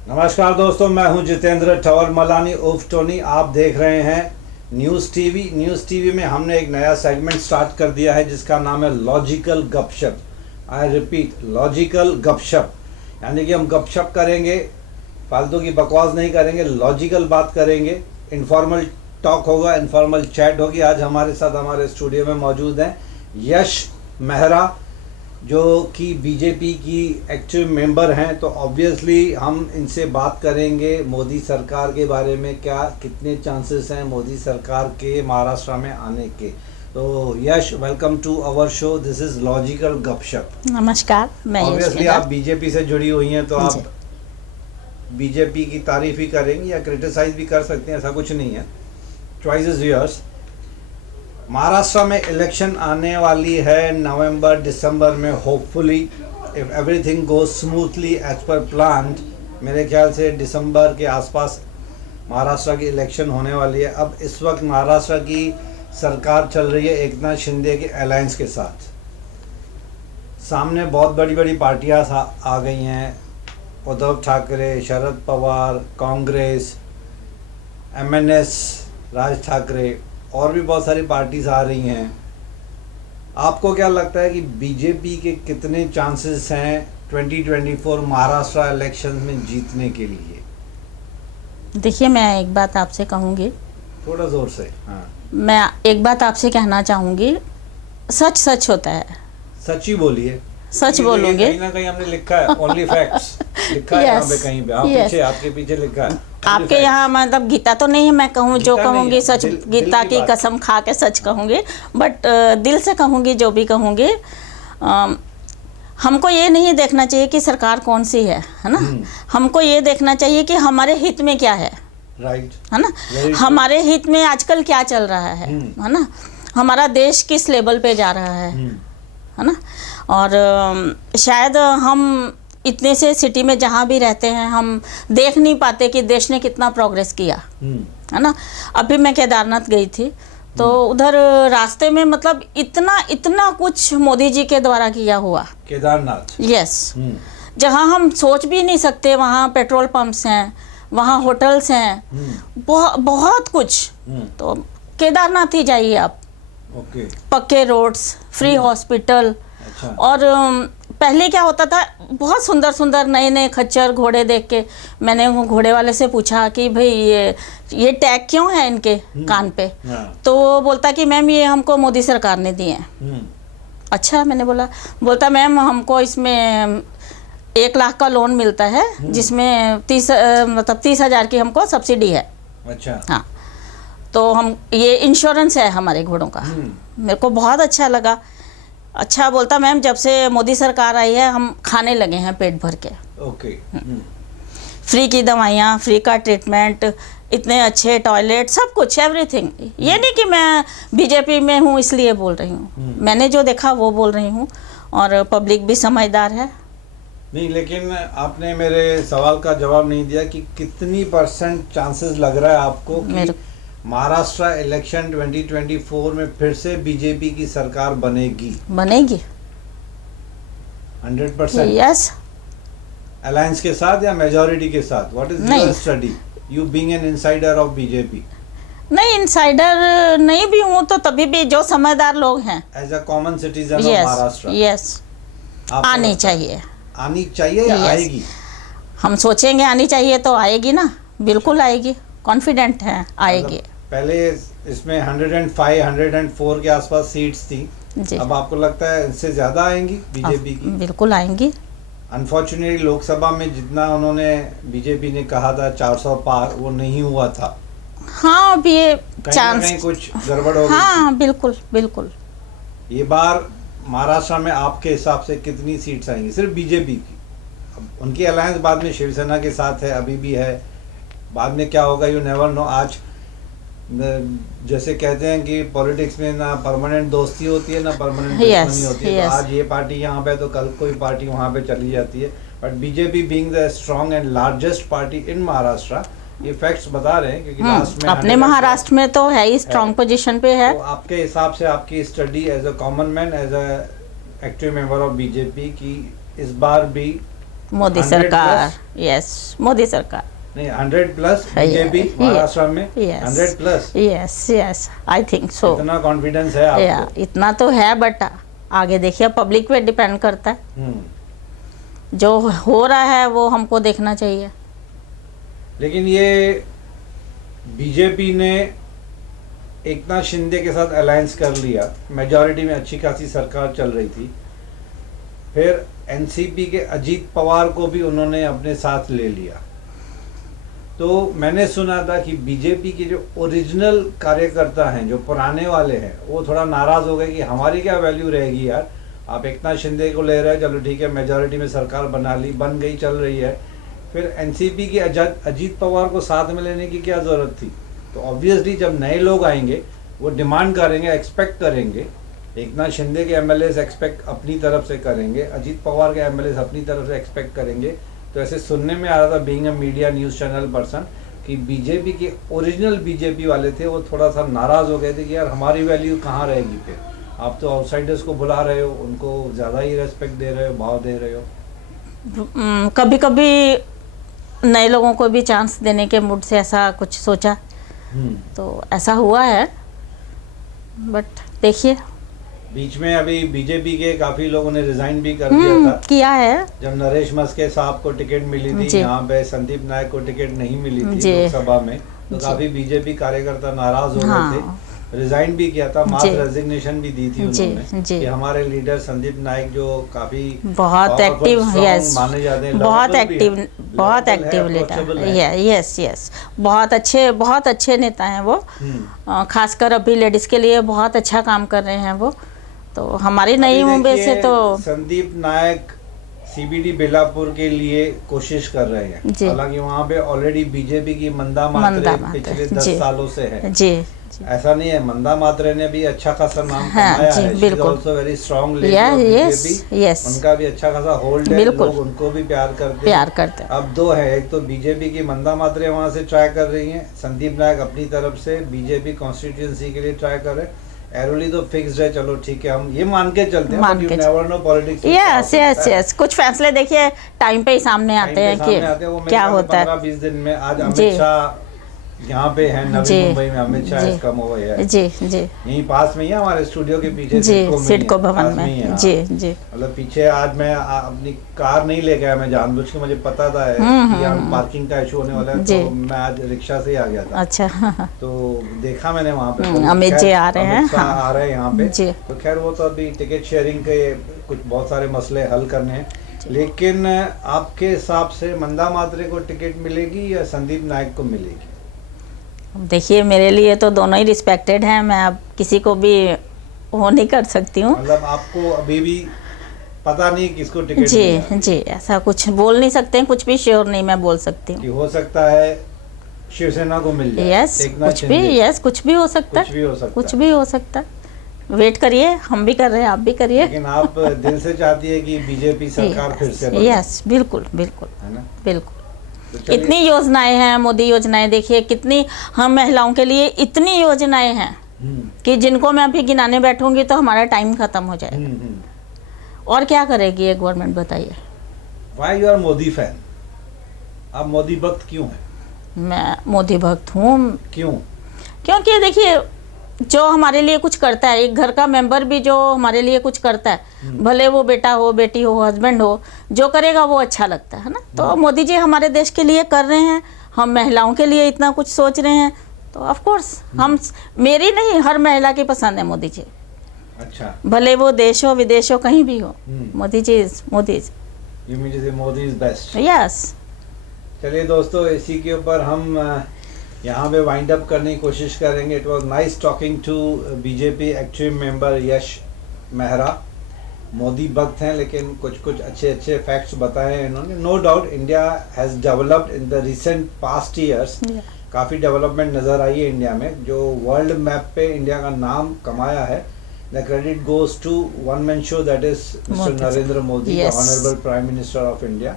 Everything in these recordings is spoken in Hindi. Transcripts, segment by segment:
नमस्कार दोस्तों, मैं हूं जितेंद्र ठवर मलानी उर्फ टोनी। आप देख रहे हैं न्यूज़ टीवी। न्यूज़ टीवी में हमने एक नया सेगमेंट स्टार्ट कर दिया है जिसका नाम है लॉजिकल गपशप। आई रिपीट, लॉजिकल गपशप, यानी कि हम गपशप करेंगे, फालतू की बकवास नहीं करेंगे, लॉजिकल बात करेंगे, इनफॉर्मल टॉक होगा, इनफॉर्मल चैट होगी। आज हमारे साथ हमारे स्टूडियो में मौजूद हैं यश मेहरा, जो कि बीजेपी की एक्टिव मेंबर हैं। तो ऑब्वियसली हम इनसे बात करेंगे मोदी सरकार के बारे में, क्या कितने चांसेस हैं मोदी सरकार के महाराष्ट्र में आने के। तो Yash, welcome to our show, this is logical Gupshup. नमस्कार, मैं ऑब्वियसली आप बीजेपी से जुड़ी हुई हैं, तो आप बीजेपी की तारीफ ही करेंगी या क्रिटिसाइज भी कर सकते हैं, ऐसा कुछ नहीं है, चॉइस इज योर्स। महाराष्ट्र में इलेक्शन आने वाली है नवंबर दिसंबर में, hopefully if everything goes smoothly as per plan. मेरे ख्याल से दिसंबर के आसपास महाराष्ट्र की इलेक्शन होने वाली है। अब इस वक्त महाराष्ट्र की सरकार चल रही है एकनाथ शिंदे के अलायंस के साथ। सामने बहुत बड़ी बड़ी पार्टियां आ गई हैं, उद्धव ठाकरे, शरद पवार, कांग्रेस, MNS, राज ठाकरे, और भी बहुत सारी पार्टीज आ रही हैं। आपको क्या लगता है कि बीजेपी के कितने चांसेस हैं 2024 महाराष्ट्र इलेक्शन में जीतने के लिए? देखिए, मैं एक बात आपसे कहूँगी, थोड़ा जोर से। हाँ, मैं एक बात आपसे कहना चाहूँगी, सच सच होता है। सच ही बोलिए। सच बोलूँगी। कहीं ना कहीं हमने लिखा है ओनली फैक्ट्स, लिखा है यहाँ पे कहीं पे। पीछे, आपके पीछे लिखा है आपके यहाँ, मतलब गीता तो नहीं है, मैं कहूँ जो कहूँगी सच, गीता की कसम खा के सच कहूँगी, बट दिल से कहूँगी, जो भी कहूँगी। हमको ये नहीं देखना चाहिए कि सरकार कौन सी है ना। हमको ये देखना चाहिए कि हमारे हित में क्या है, राइट, है ना। हमारे हित में आजकल क्या चल रहा है ना। हमारा देश किस लेवल पे जा रहा है ना। और शायद हम इतने से सिटी में जहाँ भी रहते हैं, हम देख नहीं पाते कि देश ने कितना प्रोग्रेस किया, है ना। अभी मैं केदारनाथ गई थी, तो उधर रास्ते में मतलब इतना कुछ मोदी जी के द्वारा किया हुआ। केदारनाथ, यस, जहाँ हम सोच भी नहीं सकते। वहाँ पेट्रोल पंप्स हैं, वहाँ होटल्स हैं, बहुत कुछ। तो केदारनाथ ही जाइए आप। ओके, पक्के रोड्स, फ्री हॉस्पिटल। अच्छा। और पहले क्या होता था, बहुत सुंदर सुंदर नए खच्चर घोड़े देख के मैंने वो घोड़े वाले से पूछा कि भाई ये टैग क्यों है इनके कान पे। तो वो बोलता कि मैम ये हमको मोदी सरकार ने दिए हैं। अच्छा, मैंने बोलता मैम हमको इसमें 1 लाख का लोन मिलता है, जिसमें 30,000 की हमको सब्सिडी है। अच्छा, हाँ, तो हम ये इंश्योरेंस है हमारे घोड़ों का। मेरे को बहुत अच्छा लगा। अच्छा, बोलता मैम जब से मोदी सरकार आई है हम खाने लगे हैं पेट भर के। ओके। फ्री की दवाइयाँ, फ्री का ट्रीटमेंट, इतने अच्छे टॉयलेट, सब कुछ, एवरीथिंग। ये नहीं कि मैं बीजेपी में हूँ इसलिए बोल रही हूँ, मैंने जो देखा वो बोल रही हूँ, और पब्लिक भी समझदार है। नहीं, लेकिन आपने मेरे सवाल का जवाब नहीं दिया कि कितनी % चांसेस लग रहा है आपको कि महाराष्ट्र इलेक्शन 2024 में फिर से बीजेपी की सरकार बनेगी? 100%? यस। अलायंस के साथ या मेजॉरिटी के साथ? What is your study, you being an insider of BJP? नहीं, इनसाइडर नहीं भी हूँ तो तभी भी जो समझदार लोग हैं, as a common citizen of Maharashtra, yes, आनी चाहिए। आनी चाहिए या आएगी? हम सोचेंगे आनी चाहिए तो आएगी ना, बिल्कुल आएगी, कॉन्फिडेंट है आएगी। पहले इसमें 105, 104 के आसपास सीट्स थी, अब आपको लगता है इससे ज्यादा आएंगी बीजेपी की? बिल्कुल आएंगी। अनफॉर्चुनेटली लोकसभा में जितना उन्होंने बीजेपी ने कहा था 400 पार, वो नहीं हुआ था। हाँ, अब ये चांस कहीं कुछ गड़बड़ हो गई। हाँ, बिल्कुल बिल्कुल। ये बार महाराष्ट्र में आपके हिसाब से कितनी सीट्स आएंगी सिर्फ बीजेपी की? अब उनकी अलायंस बाद में शिवसेना के साथ है, अभी भी है, बाद में क्या होगा यू नेवर नो। आज जैसे कहते हैं कि पॉलिटिक्स में ना परमानेंट दोस्ती होती है ना परमानेंट दुश्मनी होती है। तो आज ये पार्टी यहाँ पे तो कल कोई पार्टी वहाँ पे चली जाती है। But BJP being the strong and largest party इन महाराष्ट्र, ये फैक्ट्स बता रहे हैं, क्योंकि लास्ट में अपने महाराष्ट्र में तो है ही, स्ट्रॉन्ग पोजीशन पे है। तो आपके हिसाब से, आपकी study as a common man, as a active member of BJP, की इस बार भी मोदी 100 सरकार, यस, मोदी सरकार, नहीं 100 प्लस बीजेपी महाराष्ट्र में, 100 plus, yes yes, I think so. इतना कॉन्फिडेंस है आपको? इतना तो है, बट आगे देखिए पब्लिक पे डिपेंड करता है। जो हो रहा है वो हमको देखना चाहिए। लेकिन ये बीजेपी ने एकनाथ शिंदे के साथ अलायंस कर लिया, मेजॉरिटी में अच्छी खासी सरकार चल रही थी, फिर एनसीपी के अजीत पवार को भी उन्होंने अपने साथ ले लिया। तो मैंने सुना था कि बीजेपी के जो ओरिजिनल कार्यकर्ता हैं, जो पुराने वाले हैं, वो थोड़ा नाराज हो गए कि हमारी क्या वैल्यू रहेगी यार, आप एकनाथ शिंदे को ले रहे हैं, चलो ठीक है, मेजॉरिटी में सरकार बन गई, चल रही है, फिर एनसीपी के अजीत पवार को साथ में लेने की क्या ज़रूरत थी? तो ऑब्वियसली जब नए लोग आएंगे वो डिमांड करेंगे, एक्सपेक्ट करेंगे। एकनाथ शिंदे के एमएलएस एक्सपेक्ट अपनी तरफ से करेंगे, अजीत पवार के एमएलएस अपनी तरफ से एक्सपेक्ट करेंगे। तो ऐसे सुनने में आ रहा था, being a media news channel person, कि बीजेपी के ओरिजिनल बीजेपी वाले थे वो थोड़ा सा नाराज़ हो गए थे कि यार हमारी वैल्यू कहाँ रहेगी, फिर आप तो आउटसाइडर्स को बुला रहे हो, उनको ज़्यादा ही रेस्पेक्ट दे रहे हो, भाव दे रहे हो। कभी कभी नए लोगों को भी चांस देने के मूड से ऐसा कुछ सोचा, तो ऐसा हुआ है, बट देखिए। बीच में अभी बीजेपी के काफी लोगों ने रिजाइन भी कर दिया था, किया है। जब नरेश मस्के साहब को टिकट मिली थी, यहाँ पे संदीप नायक को टिकट नहीं मिली थी लोकसभा में, तो काफी बीजेपी कार्यकर्ता नाराज हो गए थे, रिजाइन भी किया था, मास रेजिग्नेशन भी दी थी उन्होंने कि हमारे लीडर संदीप नायक जो काफी बहुत एक्टिव, यस, माने जाते हैं, बहुत एक्टिव लीडर, यस यस, बहुत अच्छे नेता हैं वो, खासकर अभी लेडीज के लिए बहुत अच्छा काम कर रहे हैं वो। तो हमारी नई मुंबई से तो संदीप नायक सीबीडी बेलापुर के लिए कोशिश कर रहे हैं, हालांकि वहाँ पे ऑलरेडी बीजेपी की मंदा मात्रे पिछले 10 सालों से है। जी, ऐसा नहीं है, मंदा मात्रे ने भी अच्छा खासा नाम कमाया है, she is also very strong leader BJP, उनका भी अच्छा खासा होल्ड है, लोग उनको भी प्यार करते हैं। अब दो है, एक तो बीजेपी की मंदा मात्रे वहाँ से ट्राई कर रही हैं, संदीप नायक अपनी तरफ से बीजेपी कॉन्स्टिट्यूएंसी के लिए ट्राई कर रहे हैं। एरोली तो फिक्स्ड है, चलो ठीक है, हम ये मान के चलते हैं, but you never know politics. Yes, कुछ फैसले देखिए टाइम पे ही सामने आते हैं कि क्या होता है। 15-20 दिन में आज अमित शाह यहाँ पे है, नवी मुंबई में अमित शाह इसका मोबाइल है, जी यहीं पास में ही है, हमारे स्टूडियो के पीछे सिडको भवन में, जी मतलब पीछे। आज मैं अपनी कार नहीं लेके आया, मैं जानबूझ के, मुझे पता था कि यहाँ पार्किंग का इशू होने वाला है, तो मैं आज रिक्शा से ही आ गया था। अच्छा, तो देखा मैंने वहाँ पे अमित जी आ रहे हैं, आ रहे हैं यहाँ पे, तो खैर वो तो अभी टिकट शेयरिंग के कुछ बहुत सारे मसले हल करने हैं। लेकिन आपके हिसाब से मंदा मात्रे को टिकट मिलेगी या संदीप नायक को मिलेगी? देखिए मेरे लिए तो दोनों ही रिस्पेक्टेड हैं, मैं अब किसी को भी वो नहीं कर सकती हूँ। मतलब आपको अभी भी पता नहीं किसको टिकट मिलेगा? जी, ऐसा कुछ बोल नहीं सकते हैं, कुछ भी श्योर नहीं मैं बोल सकती हूँ। हो सकता है शिवसेना को मिल जाए, यस, कुछ भी हो सकता है, कुछ भी हो सकता है। वेट करिए, हम भी कर रहे हैं, आप भी करिए। लेकिन आप दिल से चाहती है कि बीजेपी सरकार फिर से बने? यस, बिल्कुल, है ना, बिल्कुल। इतनी योजनाएं हैं, मोदी योजनाएं देखिए कितनी, हम महिलाओं के लिए इतनी योजनाएं हैं कि जिनको मैं अभी गिनाने बैठूंगी तो हमारा टाइम खत्म हो जाएगा। और क्या करेगी ये गवर्नमेंट, बताइए। Why you are Modi fan? आप मोदी भक्त क्यों हैं? मैं मोदी भक्त हूँ। क्यों? क्योंकि देखिए जो हमारे लिए कुछ करता है, एक घर का मेंबर भी जो हमारे लिए कुछ करता है, भले वो बेटा हो, बेटी हो, हस्बैंड हो, जो करेगा वो अच्छा लगता है ना। तो मोदी जी हमारे देश के लिए कर रहे हैं, हम महिलाओं के लिए इतना कुछ सोच रहे हैं, तो ऑफ कोर्स हम, मेरी नहीं, हर महिला की पसंद है मोदी जी। अच्छा, भले वो देश हो, विदेश हो, कहीं भी हो, Modi ji Modi is best. Yes. चलिए दोस्तों, इसी के ऊपर हम यहाँ पे वाइंड अप करने की कोशिश करेंगे। It was nice talking to BJP active member Yash Mehra. Modi भक्त हैं, लेकिन कुछ अच्छे फैक्ट्स बताए हैं इन्होंने। No doubt India has developed in the recent past years, काफ़ी डेवलपमेंट नज़र आई है इंडिया में, जो वर्ल्ड मैप पे इंडिया का नाम कमाया है। The credit goes to one man show, that is mister Narendra Modi, the honourable prime minister of India.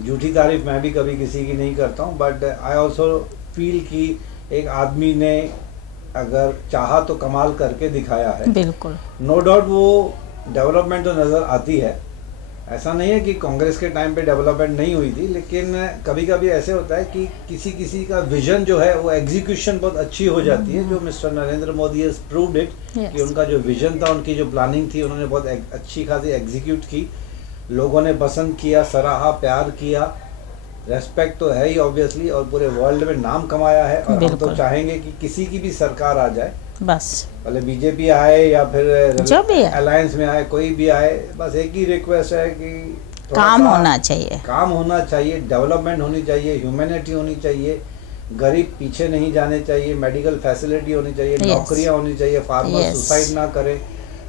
झूठी तारीफ मैं भी कभी किसी की नहीं करता हूँ, बट आई ऑल्सो फील कि एक आदमी ने अगर चाहा तो कमाल करके दिखाया है। बिल्कुल, नो डाउट वो डेवलपमेंट तो नज़र आती है, ऐसा नहीं है कि कांग्रेस के टाइम पे डेवलपमेंट नहीं हुई थी, लेकिन कभी कभी ऐसे होता है कि किसी किसी का विजन जो है वो एग्जीक्यूशन बहुत अच्छी हो जाती है, जो mister Narendra Modi has proved it Yes. कि उनका जो विजन था, उनकी जो प्लानिंग थी, उन्होंने बहुत अच्छी खासी एग्जीक्यूट की। लोगों ने पसंद किया, सराहा, प्यार किया, रेस्पेक्ट तो है ही ऑब्वियसली, और पूरे वर्ल्ड में नाम कमाया है। और हम तो बिल्कुल। चाहेंगे कि किसी की भी सरकार आ जाए, बस भले बीजेपी आए या फिर जो भी है। अलायंस में आए, कोई भी आए, बस एक ही रिक्वेस्ट है कि थोड़ा काम सा होना चाहिए। काम होना चाहिए, डेवलपमेंट होनी चाहिए, ह्यूमैनिटी होनी चाहिए, गरीब पीछे नहीं जाने चाहिए, मेडिकल फैसिलिटी होनी चाहिए, Yes. नौकरियां होनी चाहिए, फार्मर Yes. सुसाइड ना करें,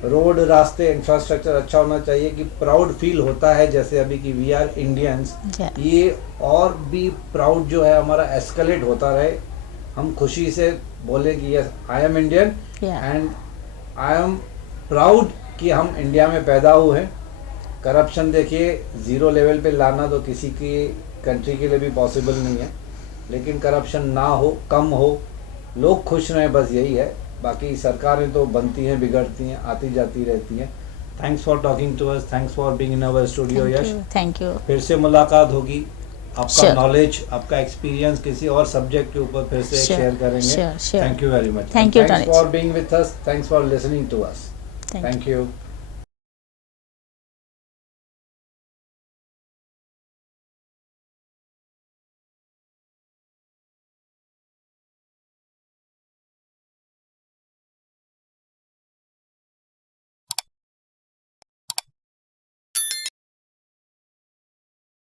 रोड, रास्ते, इंफ्रास्ट्रक्चर अच्छा होना चाहिए कि प्राउड फील होता है, जैसे अभी की वी आर इंडियंस, Yeah. ये और भी प्राउड जो है हमारा एस्केलेट होता रहे। हम खुशी से बोले कि yes, I am Indian Yeah. And I am proud कि हम इंडिया में पैदा हुए हैं। करप्शन देखिए, ज़ीरो लेवल पे लाना तो किसी की कंट्री के लिए भी पॉसिबल नहीं है, लेकिन करप्शन ना हो, कम हो, लोग खुश रहें, बस यही है। बाकी सरकारें तो बनती हैं, बिगड़ती हैं, आती जाती रहती हैं। Thanks for talking to us, thanks for being in our studio Yash. Thank you. फिर से मुलाकात होगी, आपका Sure. नॉलेज, आपका एक्सपीरियंस किसी और सब्जेक्ट के ऊपर फिर से Sure. शेयर करेंगे। Sure, sure. Thank you very much. Thank you, thanks Tanish. For being with us, thanks for listening to us. Thank you. Thank you.